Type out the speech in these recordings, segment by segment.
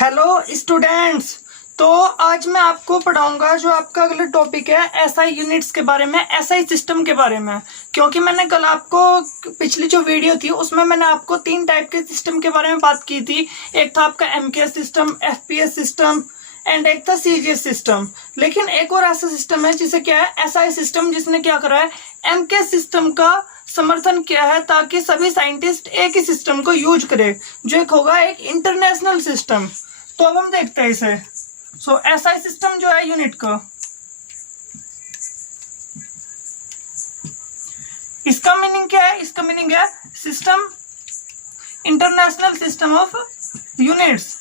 Hello students. तो आज मैं आपको पढ़ाऊंगा जो आपका अगला टॉपिक है एसआई यूनिट्स के बारे में, एसआई सिस्टम के बारे में। क्योंकि मैंने कल आपको पिछली जो वीडियो थी उसमें मैंने आपको 3 टाइप के सिस्टम के बारे में बात की थी। एक था आपका MKS system, FPS system and एक था सीजीएस सिस्टम। लेकिन एक और ऐसा सिस्टम है जिसे क्या है एसआई सिस्टम, जिसने क्या करा है एमकेएस सिस्टम का समर्थन किया है ताकि सभी साइंटिस्ट एक ही सिस्टम को यूज करें, जो एक होगा एक इंटरनेशनल सिस्टम। तो अब हम देखते हैं इसे। एसआई सिस्टम जो है यूनिट का, इसका मीनिंग क्या है? इसका मीनिंग है system, international system of units.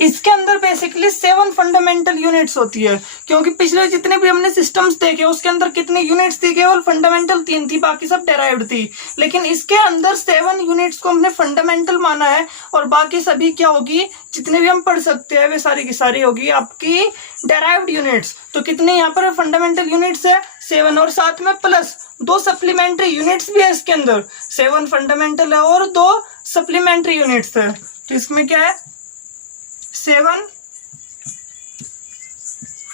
इसके अंदर बेसिकली 7 फंडामेंटल यूनिट्स होती है। क्योंकि पिछले जितने भी हमने सिस्टम्स देखे उसके अंदर कितनी यूनिट्स थी? केवल फंडामेंटल 3 थी, बाकी सब डेराइव्ड थी। लेकिन इसके अंदर 7 यूनिट्स को हमने फंडामेंटल माना है और बाकी सभी क्या होगी, जितने भी हम पढ़ सकते हैं वे सारी की सारी होगी आपकी डेराइव्ड यूनिट्स। तो कितने यहाँ पर फंडामेंटल यूनिट्स है? 7, और साथ में प्लस 2 सप्लीमेंट्री यूनिट्स भी है इसके अंदर। 7 फंडामेंटल है और 2 सप्लीमेंट्री यूनिट्स है। तो इसमें क्या है? 7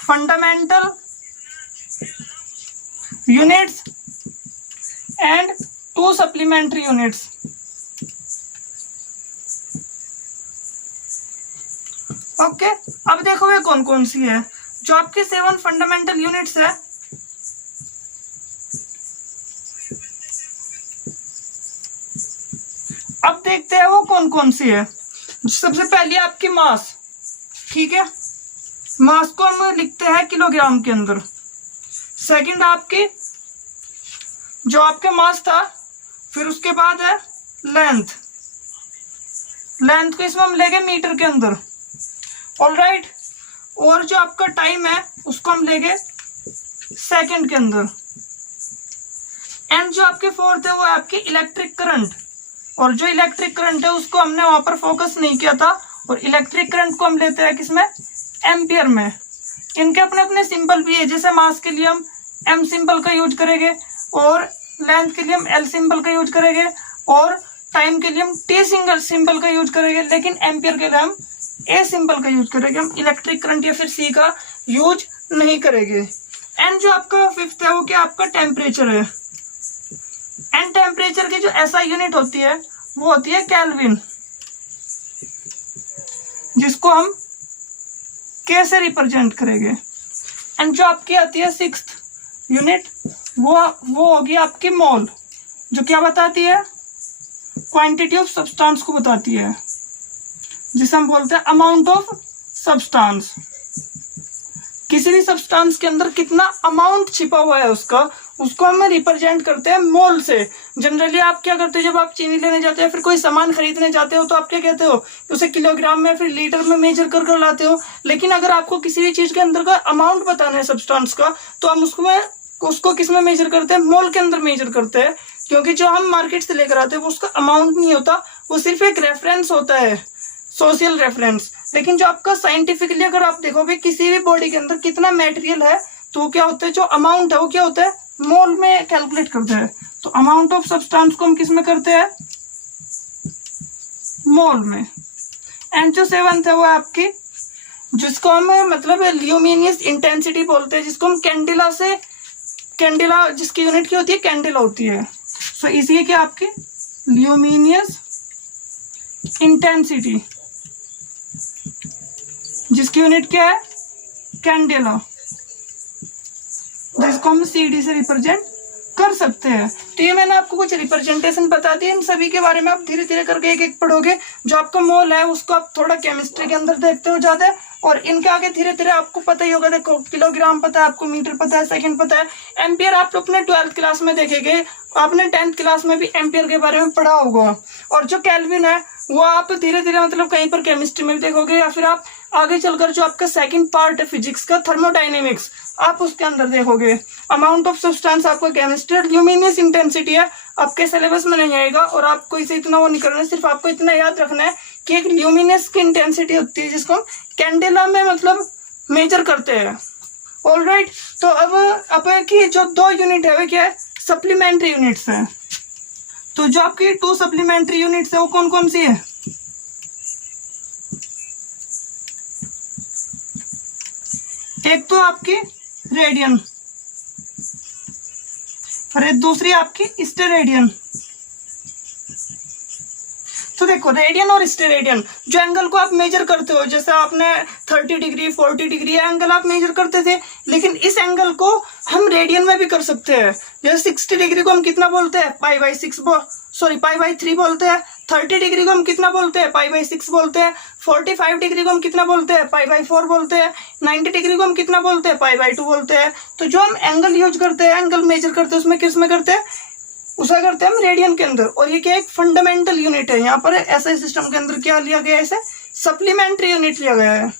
fundamental units and 2 supplementary units. Okay, अब देखो ये कौन कौन सी है जो आपकी 7 फंडामेंटल यूनिट्स है। अब देखते हैं वो कौन कौन सी है। सबसे पहले आपकी मास, ठीक है, मास को हम लिखते हैं किलोग्राम के अंदर। सेकंड आपकी जो आपके मास था, फिर उसके बाद है लेंथ। लेंथ को इसमें हम लेंगे मीटर के अंदर, ऑलराइट। और जो आपका टाइम है उसको हम लेंगे सेकंड के अंदर। एंड जो आपके फोर्थ है वो है आपकी इलेक्ट्रिक करंट। और जो इलेक्ट्रिक करंट है उसको हमने वहां पर फोकस नहीं किया था, और इलेक्ट्रिक करंट को हम लेते हैं किसमें? एम्पियर में। इनके अपने अपने सिंबल भी है, जैसे मास के लिए हम एम सिंबल का यूज करेंगे, और लेंथ के लिए हम एल सिंबल का यूज करेंगे, और टाइम के लिए हम टी सिंबल का यूज करेंगे। लेकिन एम्पियर के लिए हम ए सिंबल का यूज करेंगे, हम इलेक्ट्रिक करंट या फिर सी का यूज नहीं करेंगे। एंड जो आपका फिफ्थ है वो क्या? आपका टेम्परेचर है। एंड टेम्परेचर की जो एसआई यूनिट होती है वो होती है केल्विन, जिसको हम के से रिप्रेजेंट करेंगे। एंड जो आपकी आती है 6th यूनिट वो होगी आपकी मोल, जो क्या बताती है? क्वांटिटी ऑफ सब्सटेंस को बताती है, जिसे हम बोलते हैं अमाउंट ऑफ सब्सटेंस। किसी भी सब्सटेंस के अंदर कितना अमाउंट छिपा हुआ है उसको हम रिप्रेजेंट करते हैं मोल से। जनरली आप क्या करते हो, जब आप चीनी लेने जाते हो फिर कोई सामान खरीदने जाते हो तो आप क्या कहते हो? उसे किलोग्राम में फिर लीटर में मेजर कर लाते हो। लेकिन अगर आपको किसी भी चीज के अंदर का अमाउंट बताना है सब्सटेंस का, तो हम उसको किस में मेजर करते हैं? मोल के अंदर मेजर करते हैं। क्योंकि जो हम मार्केट से लेकर आते हैं वो उसका अमाउंट नहीं होता, वो सिर्फ एक रेफरेंस होता है, सोशल रेफरेंस। लेकिन जो आपका साइंटिफिकली अगर आप देखोगे किसी भी बॉडी के अंदर कितना मटेरियल है, तो क्या होता है? जो अमाउंट है वो क्या होता है? मोल में कैलकुलेट करते हैं। तो अमाउंट ऑफ सब्सटेंस को हम किस में करते हैं? मोल में। एंड जो 7th है वो है आपकी, जिसको हम मतलब ल्यूमिनियस इंटेंसिटी बोलते हैं, जिसको हम कैंडिला जिसकी यूनिट की होती है कैंडिला होती है। सो इसी क्या आपकी ल्यूमिनियस इंटेंसिटी, जिसकी यूनिट क्या है? कैंडेला, जिसको हम CD से रिप्रेजेंट कर सकते हैं। तो ये मैंने आपको कुछ रिप्रेजेंटेशन बता दी, इन सभी के बारे में आप धीरे धीरे करके एक एक पढ़ोगे। जो आपका मोल है उसको आप थोड़ा केमिस्ट्री के अंदर देखते हो जाते हैं, और इनके आगे धीरे धीरे आपको पता ही होगा। देखो किलोग्राम पता है आपको, मीटर पता है, सेकंड पता है। एम्पियर आप अपने 12th क्लास में देखेंगे, आपने 10th क्लास में भी एम्पियर के बारे में पढ़ा होगा। और जो केल्विन है वो आप धीरे धीरे मतलब कहीं पर केमिस्ट्री में भी देखोगे, या फिर आप आगे चलकर जो आपका सेकंड पार्ट है फिजिक्स का, थर्मोडायनेमिक्स, आप उसके अंदर देखोगे। अमाउंट ऑफ सब्सटेंस आपको केमिस्ट्री, ल्यूमिनियस इंटेंसिटी है, आपके सिलेबस में नहीं आएगा और आपको इसे इतना वो नहीं करना है। सिर्फ आपको इतना याद रखना है कि एक ल्यूमिनस की इंटेंसिटी होती है जिसको हम कैंडेला में मतलब मेजर करते हैं, ऑलराइट, तो अब की जो 2 यूनिट है वो क्या है, सप्लीमेंट्री यूनिट्स हैं। तो जो आपकी 2 सप्लीमेंट्री यूनिट्स है वो कौन कौन सी है? एक तो आपकी रेडियन और एक दूसरी आपकी स्टेरेडियन। तो देखो रेडियन और स्टेरेडियन, जो एंगल को आप मेजर करते हो, जैसे आपने 30 डिग्री 40 डिग्री एंगल आप मेजर करते थे, लेकिन इस एंगल को हम रेडियन में भी कर सकते हैं। जैसे 60 डिग्री को हम कितना बोलते हैं, पाई/3 बोलते हैं। 30 डिग्री को हम कितना बोलते हैं, पाई/6 बोलते हैं। 45 डिग्री को हम कितना बोलते हैं, पाई/4 बोलते हैं। 90 डिग्री को हम कितना बोलते हैं, पाई/2 बोलते हैं। तो जो हम एंगल यूज करते हैं, एंगल मेजर करते हैं, उसमें किस में करते हैं, उसे करते हैं हम रेडियन के अंदर। और ये क्या एक फंडामेंटल यूनिट है। यहाँ पर एसआई सिस्टम के अंदर क्या लिया गया है, इसे सप्लीमेंट्री यूनिट लिया गया है।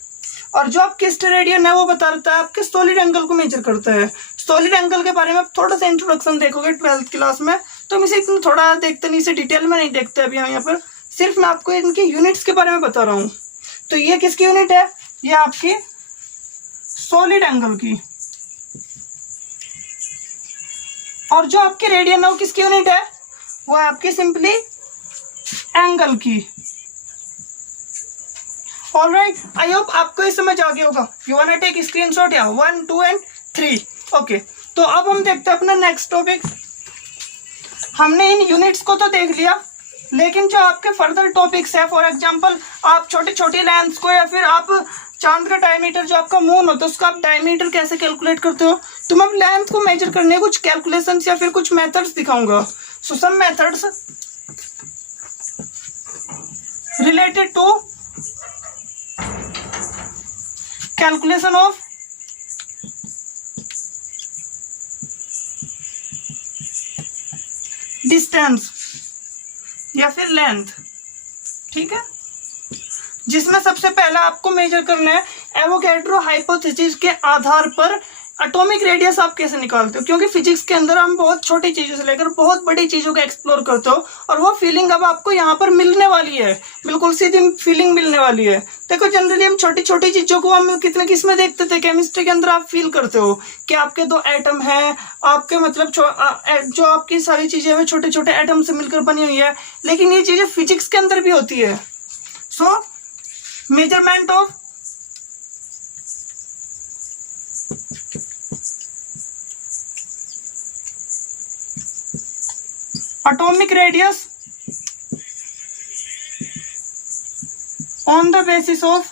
और जो आपके स्टेरेडियन है वो बताता है आपके सॉलिड एंगल को मेजर करता है। सॉलिड एंगल के बारे में आप थोड़ा सा इंट्रोडक्शन देखोगे 12th क्लास में, तो हम इसे इतना थोड़ा देखते नहीं, इसे डिटेल में नहीं देखते अभी हम यहाँ पर, सिर्फ मैं आपको इनकी यूनिट्स के बारे में बता रहा हूँ। तो ये किसकी यूनिट है, ये आपकी सॉलिड एंगल की। और जो आपकी रेडियन है वो किसकी यूनिट है, वो है आपकी सिंपली एंगल की। ऑलराइट, आई होप आपको ये समझ आ गया होगा। You want to take screenshot या 1 2 एंड 3। ओके, तो अब हम देखते हैं अपना नेक्स्ट टॉपिक। हमने इन यूनिट्स को तो देख लिया, लेकिन जो आपके फर्दर टॉपिक्स है, फॉर एग्जांपल आप छोटी छोटी लेंथ्स को, या फिर आप चांद का डायमीटर जो आपका मून होता है उसका आप डायमीटर कैसे कैलकुलेट करते हो, तो मैं लेंथ को मेजर करने कुछ कैलकुलेशंस या फिर कुछ मेथड्स दिखाऊंगा। So some methods related to calculation of distance या फिर लेंथ, ठीक है, जिसमें सबसे पहला आपको मेजर करना है एवोगैड्रो हाइपोथेसिस के आधार पर एटॉमिक रेडियस आप कैसे निकालते हो। क्योंकि फिजिक्स के अंदर हम बहुत छोटी चीजों से लेकर बहुत बड़ी चीजों को एक्सप्लोर करते हो, और वो फीलिंग अब आपको यहाँ पर मिलने वाली है, बिल्कुल सीधी फीलिंग मिलने वाली है। देखो जनरली हम छोटी छोटी चीजों को हम कितने किस में देखते थे, केमिस्ट्री के अंदर आप फील करते हो कि आपके 2 एटम हैं, आपके मतलब जो आपकी सारी चीजें वो छोटे छोटे एटम से मिलकर बनी हुई है, लेकिन ये चीजें फिजिक्स के अंदर भी होती है। सो measurement of atomic radius on the basis of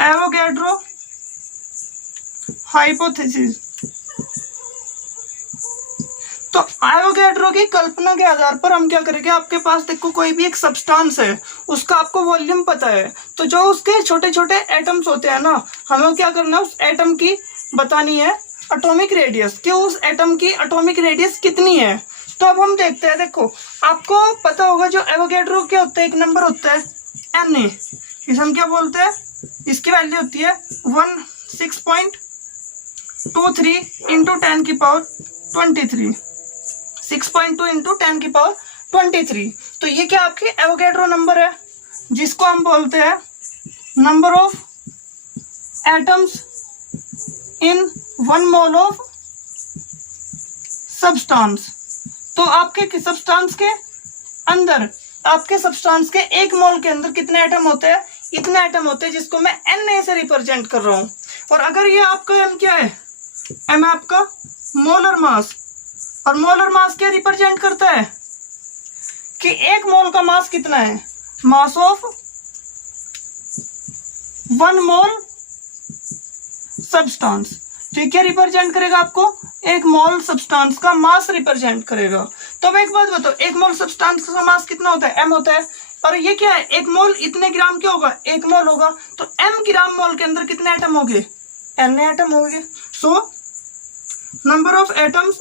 Avogadro hypothesis। तो एवोगैड्रो की कल्पना के आधार पर हम क्या करेंगे, आपके पास देखो कोई भी एक सब्सटेंस है, उसका आपको वॉल्यूम पता है, तो जो उसके छोटे छोटे एटम्स होते हैं ना, हमें क्या करना है, उस एटम की बतानी है एटॉमिक रेडियस, कि उस एटम की एटॉमिक रेडियस कितनी है। तो अब हम देखते हैं, देखो आपको पता होगा जो एवोगैड्रो क्या होता है, एक नंबर होता है Na, इसे हम क्या बोलते हैं, इसकी वैल्यू होती है 16.23 इंटू 10 की पावर 23, 6.2 इंटू 10 की पावर 23। तो ये क्या आपकी एवोगैड्रो नंबर है, जिसको हम बोलते हैं number of atoms in 1 mole of substance. तो आपके सब्सटेंस के अंदर, आपके सब्सटेंस के 1 मोल के अंदर कितने एटम होते हैं, इतने एटम होते हैं, जिसको मैं Na से रिप्रेजेंट कर रहा हूं। और अगर ये आपका m क्या है, m आपका मोलर मास, और मोलर मास क्या रिप्रेजेंट करता है कि 1 मोल का मास कितना है, मास ऑफ 1 मोल सब्सटेंस। तो क्या रिप्रेजेंट करेगा, आपको 1 मोल सब्सटेंस का मास रिप्रेजेंट करेगा। तो अब एक बात बताओ, 1 मोल सब्सटेंस का मास कितना होता है, m होता है, और ये क्या है 1 मोल इतने ग्राम क्या होगा, 1 मोल होगा। तो m ग्राम मोल के अंदर कितने एटम होंगे, Na एटम होंगे। So number of atoms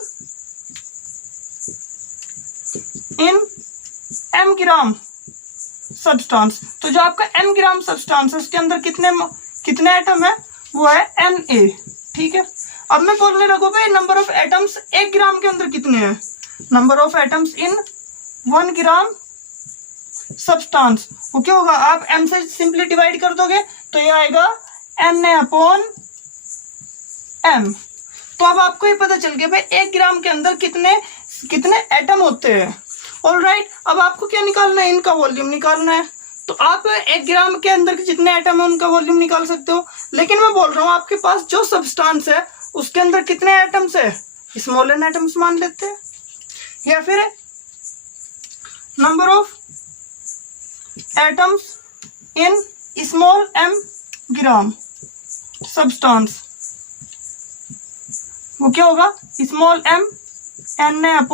in m gram substance. तो जो आपका m ग्राम सब्सटेंस है उसके अंदर कितने एटम है, वो है Na, ठीक है। अब मैं बोलने लगूं भाई नंबर ऑफ एटम्स 1 ग्राम के अंदर कितने हैं, number of atoms in 1 gram substance, वो क्या होगा, आप m से सिंपली डिवाइड कर दोगे तो ये आएगा Na/m। तो अब आपको ये पता चल गया भाई 1 ग्राम के अंदर कितने कितने एटम होते हैं। ऑलराइट, अब आपको क्या निकालना है, इनका वॉल्यूम निकालना है। तो आप 1 ग्राम के अंदर के जितने एटम है उनका वॉल्यूम निकाल सकते हो, लेकिन मैं बोल रहा हूँ आपके पास जो सब्सटेंस है उसके अंदर कितने एटम्स है, स्मॉल एन एटम्स मान लेते हैं, या फिर number of atoms in small m gram substance, वो क्या होगा, स्मॉल m Na/M।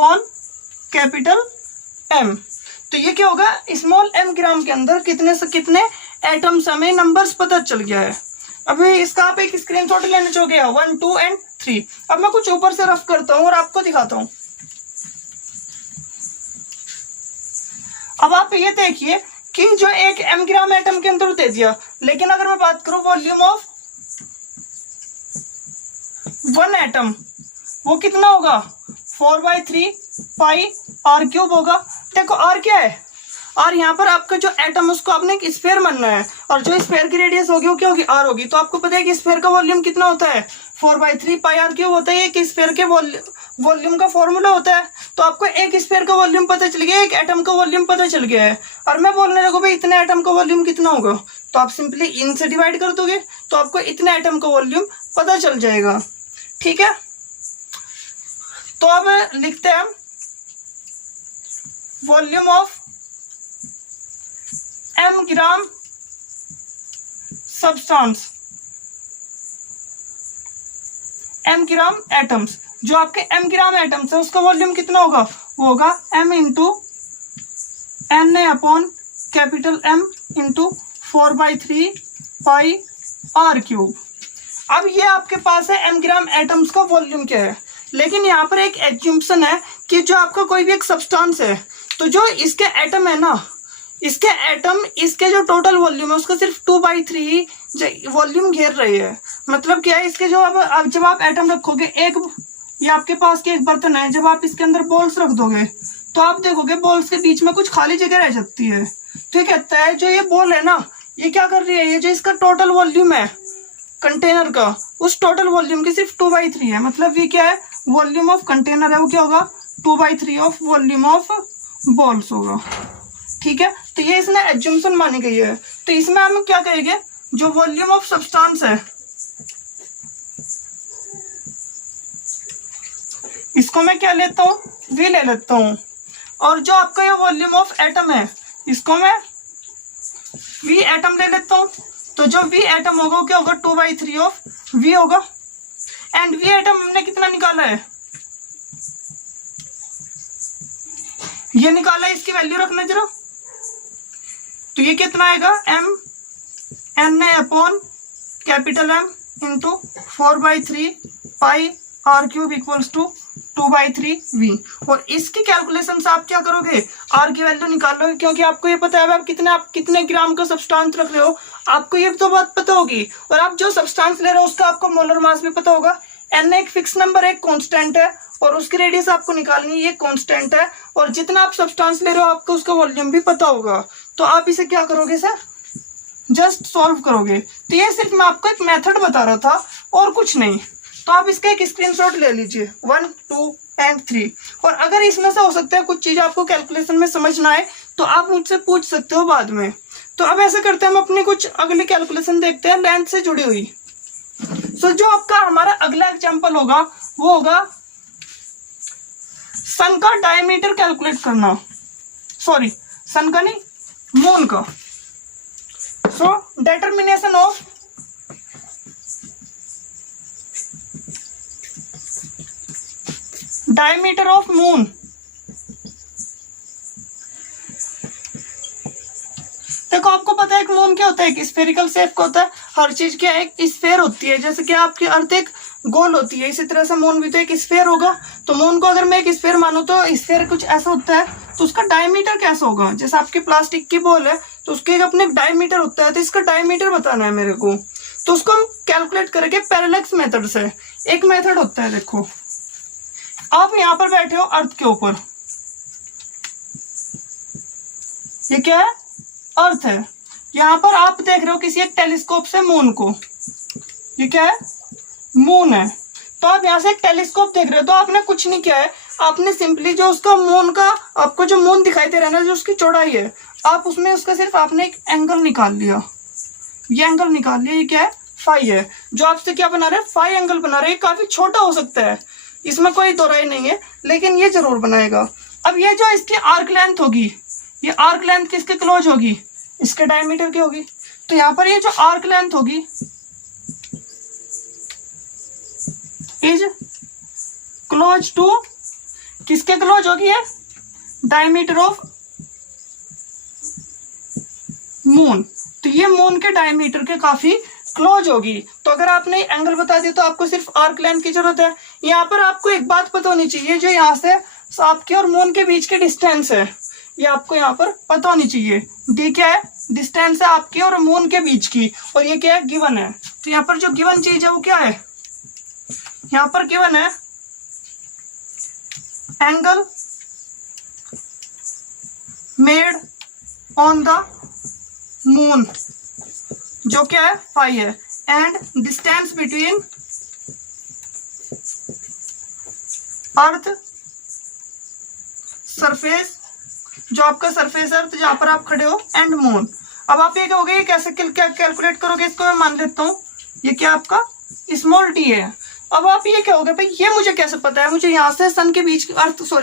तो ये क्या होगा, स्मॉल m ग्राम के अंदर कितने से कितने एटम्स, हमें नंबर्स पता चल गया है। अभी इसका आप एक स्क्रीनशॉट लेना चाहोगे 1, 2 एंड 3। अब मैं कुछ ऊपर से रफ करता हूँ और आपको दिखाता हूँ। अब आप ये देखिए कि जो एक m ग्राम एटम के अंदर दे दिया, लेकिन अगर मैं बात करूं वॉल्यूम ऑफ 1 एटम, वो कितना होगा, 4/3 पाई r³ होगा। देखो r क्या है, r यहाँ पर आपका जो एटम उसको आपने एक स्फीयर मानना है, और जो स्फीयर की रेडियस होगी वो क्या होगी, r होगी। तो आपको पता है कि स्फीयर का वॉल्यूम कितना होता है, 4/3 पाई r³ होता है। एक स्फीयर के वॉल्यूम का फॉर्मूला होता है। तो आपको एक स्फीयर का वॉल्यूम पता चल गया, एक एटम का वॉल्यूम पता चल गया है, और मैं बोलने लगूं भाई इतने एटम का वॉल्यूम कितना होगा, तो आप सिंपली इन से डिवाइड कर दोगे तो आपको इतने एटम का वॉल्यूम पता चल जाएगा। ठीक है, तो अब लिखते हैं volume of m gram substance, m gram atoms, जो आपके m ग्राम एटम्स है उसका वॉल्यूम कितना होगा, वो होगा m इंटू Na/M इंटू 4/3 पाई r³। अब ये आपके पास है m ग्राम एटम्स का वॉल्यूम क्या है, लेकिन यहाँ पर एक एज्यूम्पशन है कि जो आपका कोई भी एक सब्सटेंस है, तो जो इसके एटम है ना, इसके एटम इसके जो टोटल वॉल्यूम है उसका सिर्फ 2/3 वॉल्यूम घेर रही है। मतलब क्या है, इसके जो अब जब आप एटम रखोगे, एक ये आपके पास के एक बर्तन है, जब आप इसके अंदर बॉल्स रख दोगे तो आप देखोगे बॉल्स के बीच में कुछ खाली जगह रह जाती है। तो ये कहता है जो ये बॉल है ना, ये क्या कर रही है, ये जो इसका टोटल वॉल्यूम है कंटेनर का, उस टोटल वॉल्यूम की सिर्फ 2/3 है। मतलब ये क्या है, वॉल्यूम ऑफ कंटेनर है, वो क्या होगा, 2/3 ऑफ वॉल्यूम ऑफ बॉल्स होगा। ठीक है, तो ये इसमें एज्यूम्पशन मानी गई है। तो इसमें हम क्या कहेंगे, जो वॉल्यूम ऑफ सब्सटेंस है इसको मैं क्या लेता हूँ, V ले लेता हूँ, और जो आपका ये वॉल्यूम ऑफ एटम है इसको मैं V एटम ले लेता हूँ। तो जो V एटम होगा वो क्या होगा, 2/3 ऑफ V होगा। एंड V एटम हमने कितना निकाला है, ये निकाला है, इसकी वैल्यू रखना जरा। तो ये कितना आएगा, Na/M into 4/3 pi r³ equals to 2/3V। और इसकी कैलकुलेशन से आप क्या करोगे, r की वैल्यू निकाल लोगे, क्योंकि आपको ये पता है आप कितने ग्राम का सब्सटेंस रख रहे हो, आपको ये तो बात पता होगी। और आप जो सब्सटेंस ले रहे हो उसका आपको मोलर मास भी पता होगा। n एक फिक्स नंबर है, कांस्टेंट है, और उसकी रेडियस आपको निकालनी है, ये कांस्टेंट है। और जितना आप सब्सटेंस ले रहे हो आपको उसका वॉल्यूम भी पता होगा। तो आप इसे क्या करोगे सर, जस्ट सॉल्व करोगे। तो ये सिर्फ मैं आपको एक मेथड बता रहा था और कुछ नहीं। तो आप इसका एक स्क्रीनशॉट ले लीजिए 1, 2 एंड 3। और अगर इसमें से हो सकता है कुछ चीज आपको कैलकुलेशन में समझ ना आए तो आप मुझसे पूछ सकते हो बाद में। तो अब ऐसा करते हैं, हम अपनी कुछ अगली कैलकुलेशन देखते हैं लेंथ से जुड़ी हुई। सो जो आपका हमारा अगला एग्जाम्पल होगा वो होगा सन का डायमीटर कैलकुलेट करना, सॉरी सन का नहीं, मून का। So determination of diameter of moon. देखो आपको पता है एक मून क्या होता है, एक स्फेरिकल शेप का होता है। हर चीज क्या एक स्फेयर होती है, जैसे कि आपकी अर्थ एक गोल होती है, इसी तरह से मून भी तो एक स्फेयर होगा। तो मून को अगर मैं एक स्फेयर मानूं तो स्फेयर कुछ ऐसा होता है, तो उसका डायमीटर कैसा होगा। जैसे आपकी प्लास्टिक की बॉल है तो उसके एक अपने डायमीटर होता है, तो इसका डायमीटर बताना है मेरे को। तो उसको हम कैलकुलेट करेंगे पैरेलक्स मेथड से। एक मेथड होता है, देखो आप यहाँ पर बैठे हो अर्थ के ऊपर, ये क्या है? अर्थ है। यहाँ पर आप देख रहे हो किसी एक टेलीस्कोप से मून को, ये क्या है? मून है। तो आप यहाँ से एक टेलीस्कोप देख रहे हो, तो आपने कुछ नहीं किया है, आपने सिंपली जो उसका मून का, आपको जो मून दिखाई दे रहा है ना, जो उसकी चौड़ाई है, आप उसमें उसका सिर्फ आपने एक एंगल निकाल लिया, ये एंगल निकाल लिया, ये क्या है? फाई है। जो आपसे क्या बना रहे हैं? फाई एंगल बना रहे हैं। काफी छोटा हो सकता है, इसमें कोई दो राय नहीं है, लेकिन ये जरूर बनाएगा। अब ये जो इसकी आर्क लेंथ होगी, ये आर्क लेंथ किसके क्लोज होगी? इसके डायमीटर की होगी। तो यहाँ पर ये जो आर्क लेंथ होगी इज क्लोज टू, किसके क्लोज होगी? है डायमीटर ऑफ मून। तो ये मून के डायमीटर के काफी क्लोज होगी। तो अगर आपने एंगल बता दिया तो आपको सिर्फ आर्क लेंथ की जरूरत है। यहाँ पर आपको एक बात पता होनी चाहिए, जो यहाँ से आपके और मून के बीच की डिस्टेंस है, ये आपको यहाँ पर पता होनी चाहिए। डी क्या है? डिस्टेंस है आपके और मून के बीच की, और ये क्या है? गिवन है। तो यहाँ पर जो गिवन चीज है वो क्या है? यहाँ पर गिवन है angle made on the moon, जो क्या है? फाई है, and distance between earth surface, जो आपका सरफेस है अर्थ जहां पर आप खड़े हो, एंड मून। अब आप ये कहोगे ये कैसे कैलकुलेट करोगे? इसको मैं मान लेता हूँ, ये क्या आपका स्मॉल डी है। अब आप ये कहोगे भाई ये मुझे कैसे पता है? मुझे यहाँ से सन के बीच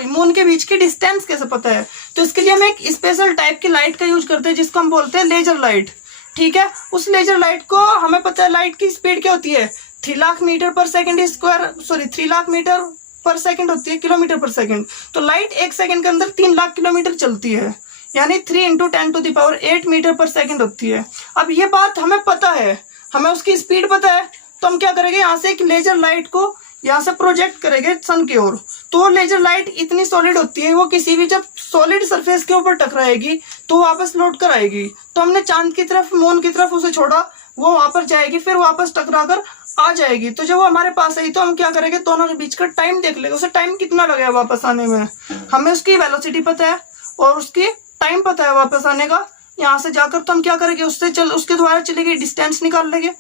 मून के बीच की डिस्टेंस कैसे पता है? तो इसके लिए हम एक स्पेशल टाइप की लाइट का यूज करते हैं, जिसको हम बोलते हैं लेजर लाइट। ठीक है, उस लेजर लाइट को हमें पता है लाइट की स्पीड क्या होती है? 3 लाख मीटर पर सेकेंड स्क्वायर, 3 लाख मीटर पर सेकेंड होती है, किलोमीटर पर सेकेंड। तो लाइट 1 सेकेंड के अंदर 3 लाख किलोमीटर चलती है, यानी 3 × 10⁸ मीटर पर सेकेंड होती है। अब ये बात हमें पता है, हमें उसकी स्पीड पता है, तो हम क्या करेंगे? यहाँ से एक लेजर लाइट को यहाँ से प्रोजेक्ट करेंगे सन की ओर। तो वो लेजर लाइट इतनी सॉलिड होती है, वो किसी भी जब सॉलिड सरफेस के ऊपर टकराएगी तो वापस लौट कर आएगी। तो हमने चांद की तरफ, मून की तरफ उसे छोड़ा, वो वहां पर जाएगी, फिर वापस टकरा कर आ जाएगी। तो जब वो हमारे पास आई तो हम क्या करेंगे? दोनों के बीच का टाइम देख लेंगे, उसे टाइम कितना लगेगा वापस आने में। हमें उसकी वेलोसिटी पता है और उसकी टाइम पता है वापस आने का। यहाँ से जाकर तो हम क्या करेंगे? उसके द्वारा चली गई डिस्टेंस निकाल लेंगे,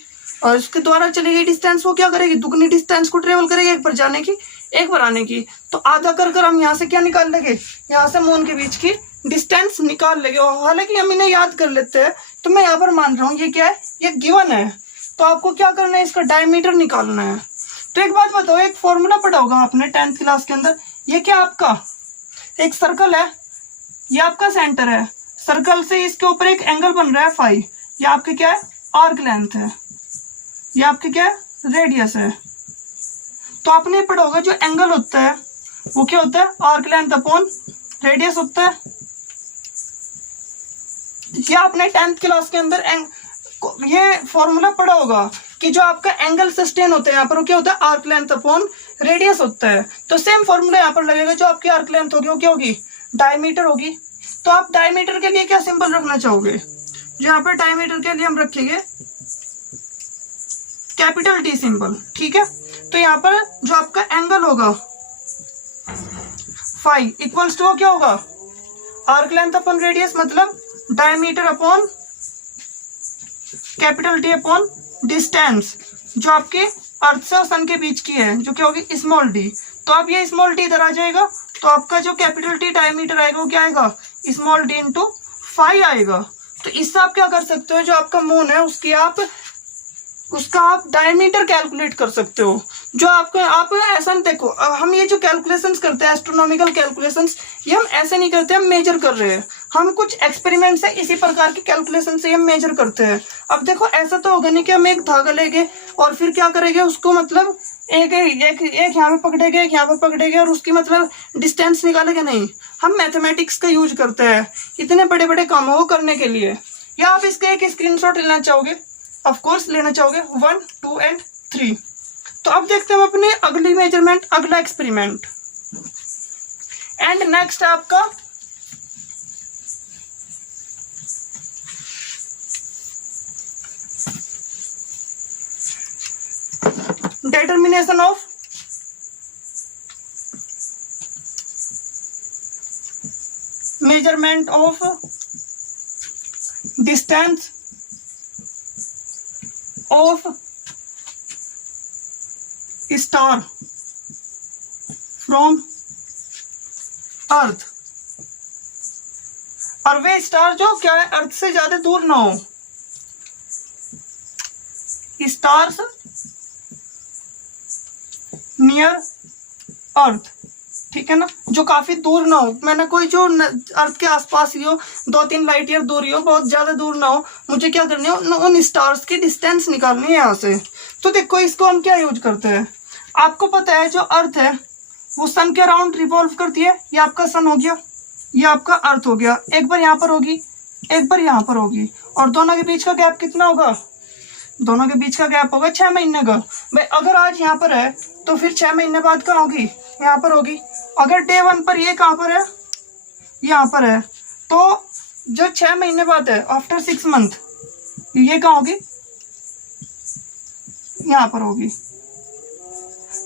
और उसके द्वारा चली गई डिस्टेंस वो क्या करेगी? दुगनी डिस्टेंस को ट्रेवल करेगी, एक बार जाने की एक बार आने की। तो आधा कर हम यहाँ से क्या निकाल लेंगे? यहाँ से मून के बीच की डिस्टेंस निकाल लेंगे। और हालांकि हम इन्हें याद कर लेते हैं, तो मैं यहाँ पर मान रहा हूँ ये क्या है? ये गिवन है। तो आपको क्या करना है? इसका डायमीटर निकालना है। तो एक बात बताओ, एक फॉर्मूला पढ़ा होगा आपने 10th क्लास के अंदर। ये क्या आपका एक सर्कल है, ये आपका सेंटर है, सर्कल से इसके ऊपर एक एंगल बन रहा है फाई, ये आपकी क्या है? आर्क लेंथ है, ये आपके क्या है? रेडियस है। तो आपने पढ़ा होगा जो एंगल होता है वो क्या होता है? आर्क लेंथ अपॉन रेडियस होता है। ये आपने 10th क्लास के अंदर ये फॉर्मूला पढ़ा होगा कि जो आपका एंगल सस्टेन होता है यहाँ पर वो क्या होता है? आर्क लेंथ अपॉन रेडियस होता है। तो सेम फॉर्मूला यहाँ पर लगेगा, जो आपकी आर्क लेंथ होगी वो क्या होगी? डायमीटर होगी। तो आप डायमीटर के लिए क्या सिंबल रखना चाहोगे? जो यहाँ पर डायमीटर के लिए हम रखेंगे कैपिटल डी सिंबल। ठीक है, तो यहाँ पर जो आपका एंगल होगा फाई इक्वल्स टू क्या होगा? आर्क लेंथ अपॉन रेडियस, मतलब diameter upon capital D upon distance, जो आपके अर्थ से और सन के बीच की है, जो क्या होगी? Small D. तो अब ये स्मॉल डी इधर आ जाएगा, तो आपका जो कैपिटल टी डायमीटर आएगा वो क्या आएगा? स्मॉल डी इंटू फाई आएगा। तो इससे आप क्या कर सकते हो? जो आपका मून है उसका आप डायमीटर कैलकुलेट कर सकते हो। जो आपको आप ऐसा नहीं, देखो हम ये जो कैलकुलेशंस करते हैं, एस्ट्रोनॉमिकल कैलकुलेशंस, ये हम ऐसे नहीं करते, हम मेजर कर रहे हैं। हम कुछ एक्सपेरिमेंट से इसी प्रकार की कैलकुलेशन से हम मेजर करते हैं। अब देखो ऐसा तो होगा नहीं कि हम एक धागा लेंगे और फिर क्या करेंगे उसको, मतलब एक यहाँ पे पकड़ेंगे, एक यहाँ पे पकड़ेंगे और उसकी मतलब डिस्टेंस निकालेंगे। नहीं, हम मैथमेटिक्स का यूज करते हैं इतने बड़े बड़े कामों को करने के लिए। या आप इसका एक स्क्रीनशॉट लेना चाहोगे? ऑफ कोर्स लेना चाहोगे, 1, 2 and 3। तो अब देखते हैं हम अपने अगली मेजरमेंट, अगला एक्सपेरिमेंट। एंड नेक्स्ट आपका determination of measurement of distance of star from earth, और वे स्टार जो क्या है अर्थ से ज्यादा दूर ना हो, स्टार्स नियर अर्थ, ठीक है ना, जो काफी दूर ना हो, मैंने कोई जो अर्थ के आसपास ही हो, 2-3 लाइट ईयर दूर ही हो, बहुत ज्यादा दूर ना हो, मुझे क्या करनी है उन स्टार्स की डिस्टेंस निकालनी है यहाँ से। तो देखो इसको हम क्या यूज करते हैं, आपको पता है जो अर्थ है वो सन के अराउंड रिवॉल्व करती है, ये आपका सन हो गया, ये आपका अर्थ हो गया, एक बार यहाँ पर होगी, एक बार यहाँ पर होगी, और दोनों के बीच का गैप कितना होगा, दोनों के बीच का गैप होगा 6 महीने का। भाई अगर आज यहाँ पर है तो फिर 6 महीने बाद कहाँ होगी, यहाँ पर होगी। अगर डे 1 पर ये कहाँ पर है, यहाँ पर है, तो जो 6 महीने बाद है आफ्टर 6 मंथ, ये कहाँ होगी, यहाँ पर होगी।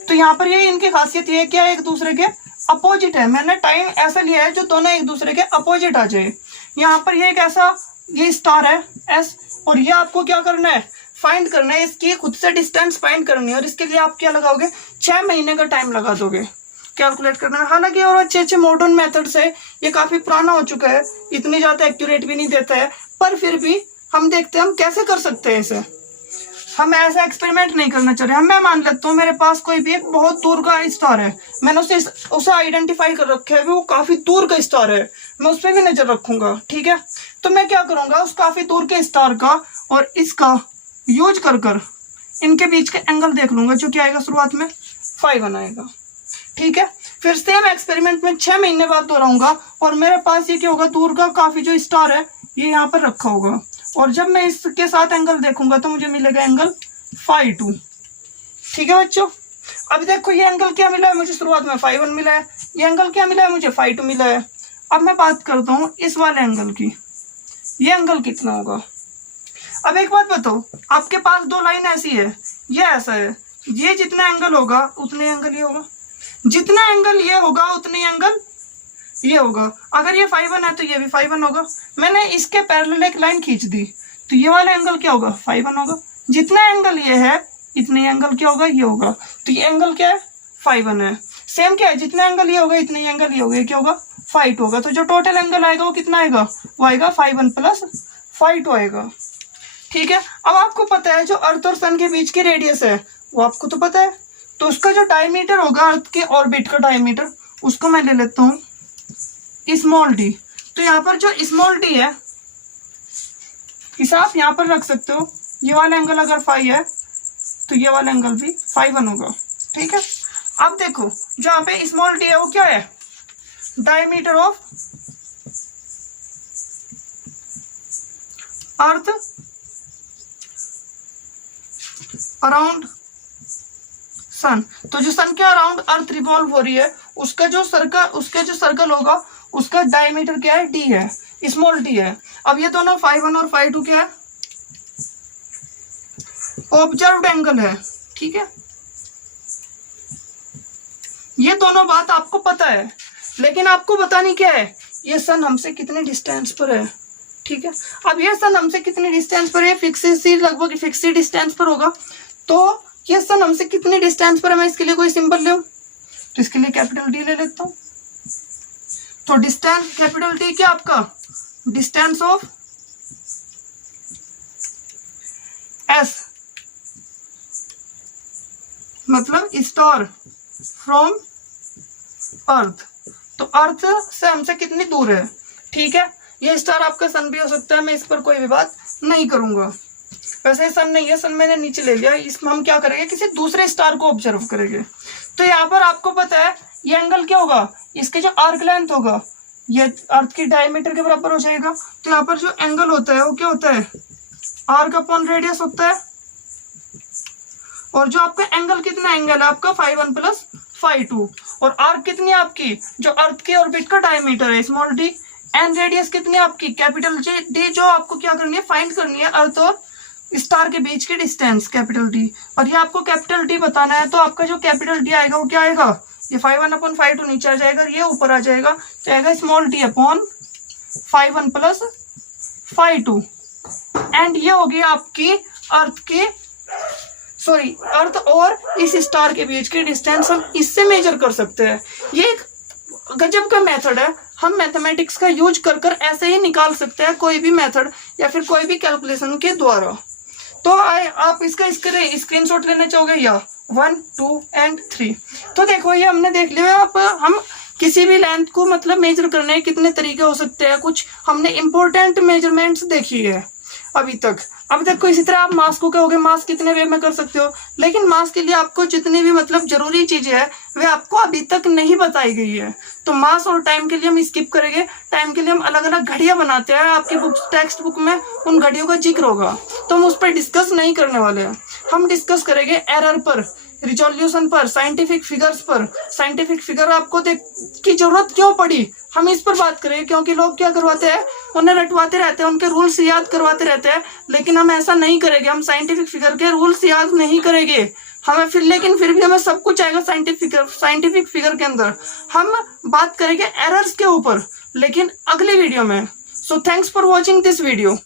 तो यहाँ पर ये इनकी खासियत ये क्या है, एक दूसरे के अपोजिट है, मैंने टाइम ऐसा लिया है जो दोनों एक दूसरे के अपोजिट आ जाए। यहाँ पर ये एक ऐसा, ये स्टार है एस, और ये आपको क्या करना है, फाइंड करना है, इसकी खुद से डिस्टेंस फाइंड करनी है, और इसके लिए आप क्या लगाओगे, 6 महीने का टाइम लगा दोगे कैलकुलेट करना है। हालांकि और अच्छे मॉडर्न मेथड से ये काफी पुराना हो चुका है, इतनी ज्यादा एक्यूरेट भी नहीं देता है, पर फिर भी हम देखते हैं हम कैसे कर सकते हैं इसे। हम ऐसा एक्सपेरिमेंट नहीं करना चाह रहे, मैं मान लेता हूँ मेरे पास कोई भी एक बहुत दूर का स्टार है, मैंने उसे आइडेंटिफाई कर रखा है, वो काफी दूर का स्टार है, मैं उस पर भी नजर रखूंगा, ठीक है। तो मैं क्या करूंगा, उस काफी दूर के स्टार का और इसका यूज कर इनके बीच के एंगल देख लूंगा, जो क्या आएगा शुरुआत में 5 आएगा, ठीक है। फिर सेम एक्सपेरिमेंट में 6 महीने बाद दोहराऊंगा, और मेरे पास ये क्या होगा, दूर का काफी जो स्टार है ये यहाँ पर रखा होगा, और जब मैं इसके साथ एंगल देखूंगा तो मुझे मिलेगा एंगल φ2, ठीक है बच्चों। अब देखो ये एंगल क्या मिला है मुझे, शुरुआत में φ1 मिला है, ये एंगल क्या मिला है मुझे, φ2 मिला है। अब मैं बात करता हूँ इस वाले एंगल की, ये एंगल कितना होगा। अब एक बात बताओ, आपके पास 2 लाइन ऐसी है, ये ऐसा है, ये जितना एंगल होगा उतने एंगल ये होगा, जितना एंगल ये होगा उतने एंगल ये होगा। अगर ये φ1 है तो ये भी φ1 होगा, मैंने इसके पैरेलल एक लाइन खींच दी, तो ये वाला एंगल क्या होगा, φ1 होगा। जितना एंगल ये है इतने एंगल क्या होगा, ये होगा, तो ये एंगल क्या है, φ1 है। सेम क्या है, जितना एंगल ये होगा इतने एंगल ये होगा, क्या होगा, φ2 होगा। तो जो टोटल एंगल आएगा वो कितना आएगा, वो आएगा φ1 प्लस φ2 आएगा, ठीक है। अब आपको पता है जो अर्थ और सन के बीच की रेडियस है वो आपको तो पता है, तो उसका जो डायमीटर होगा अर्थ के ऑर्बिट का डायमीटर, उसको मैं ले लेता हूँ स्मॉल डी। तो यहाँ पर जो स्मॉल डी है इसे आप यहाँ पर रख सकते हो, ये वाला एंगल अगर φ है तो ये वाला एंगल भी φ1 होगा, ठीक है। अब देखो जो यहाँ पे स्मॉल डी है वो क्या है, diameter of earth around sun. तो जो सन के अराउंड अर्थ रिवॉल्व हो रही है उसका जो सर्कल होगा उसका डायमीटर क्या है, डी है, स्मॉल डी है। अब ये दोनों φ1 और φ2 क्या है, ऑब्जर्व्ड एंगल है, ठीक है। ये दोनों बात आपको पता है, लेकिन आपको बतानी क्या है, ये सन हमसे कितने डिस्टेंस पर है, ठीक है। अब ये सन हमसे कितनी डिस्टेंस पर है, लगभग फिक्स डिस्टेंस पर होगा। तो ये सन हमसे कितनी डिस्टेंस पर है, मैं इसके लिए कोई सिंबल लूं तो इसके लिए कैपिटल डी ले लेता हूं। तो डिस्टेंस कैपिटल डी क्या आपका, डिस्टेंस ऑफ एस मतलब स्टार फ्रॉम अर्थ। तो अर्थ से हमसे कितनी दूर है, ठीक है। ये स्टार आपका सन भी हो सकता है, मैं इस पर कोई भी बात नहीं करूंगा। वैसे सन नहीं है, सन मैंने नीचे ले लिया, इसमें हम क्या करेंगे, किसी दूसरे स्टार को ऑब्जर्व करेंगे। तो यहाँ पर आपको पता है ये एंगल क्या होगा, इसके जो आर्क लेंथ होगा ये अर्थ की डायमीटर के बराबर हो जाएगा। तो यहाँ पर जो एंगल होता है वो क्या होता है, आर्क अपॉन रेडियस होता है। और जो आपका एंगल कितना एंगल है आपका φ1 प्लस φ2, और आर्क कितनी है आपकी, जो अर्थ के ऑर्बिट का डायमीटर है स्मॉल डी, एंड रेडियस कितनी है आपकी कैपिटल डी, जो आपको क्या करनी है, फाइंड करनी है अर्थ और स्टार के बीच की डिस्टेंस कैपिटल डी। और ये आपको कैपिटल डी बताना है, तो आपका जो कैपिटल डी आएगा वो क्या आएगा, ये φ1 अपॉन φ2 नीचे आ जाएगा, ये ऊपर आ जाएगा, तो आएगा small d upon φ1 plus φ2, and ये होगी आपकी अर्थ और इस स्टार के बीच की डिस्टेंस हम इससे मेजर कर सकते हैं। ये एक गजब का मेथड है, हम मैथमेटिक्स का यूज कर कर ऐसे ही निकाल सकते हैं कोई भी मेथड या फिर कोई भी कैलकुलेशन के द्वारा। तो आप इसका स्क्रीनशॉट लेना चाहोगे या 1 2 एंड 3। तो देखो ये हमने देख लिया। अब हम किसी भी लेंथ को मतलब मेजर करने के कितने तरीके हो सकते हैं, कुछ हमने इंपॉर्टेंट मेजरमेंट्स देखी है अभी तक। इसी तरह आप मास को कहोगे मास कितने वे में कर सकते हो, लेकिन मास के लिए आपको जितनी भी मतलब जरूरी चीजें है वे आपको अभी तक नहीं बताई गई है। तो मास और टाइम के लिए हम स्किप करेंगे। टाइम के लिए हम अलग अलग घड़ियां बनाते हैं, आपकी टेक्स्ट बुक में उन घड़ियों का जिक्र होगा, तो हम उस पर डिस्कस नहीं करने वाले हैं। हम डिस्कस करेंगे एरर पर, रिजोल्यूशन पर, साइंटिफिक फिगर्स पर। साइंटिफिक फिगर आपको की जरूरत क्यों पड़ी, हम इस पर बात करेंगे, क्योंकि लोग क्या करवाते हैं, उन्हें रटवाते रहते हैं, उनके रूल्स याद करवाते रहते हैं, लेकिन हम ऐसा नहीं करेंगे। हम साइंटिफिक फिगर के रूल्स याद नहीं करेंगे, हमें फिर भी हमें सब कुछ आएगा साइंटिफिक फिगर के अंदर। हम बात करेंगे एरर्स के ऊपर, लेकिन अगली वीडियो में। So thanks for watching this video.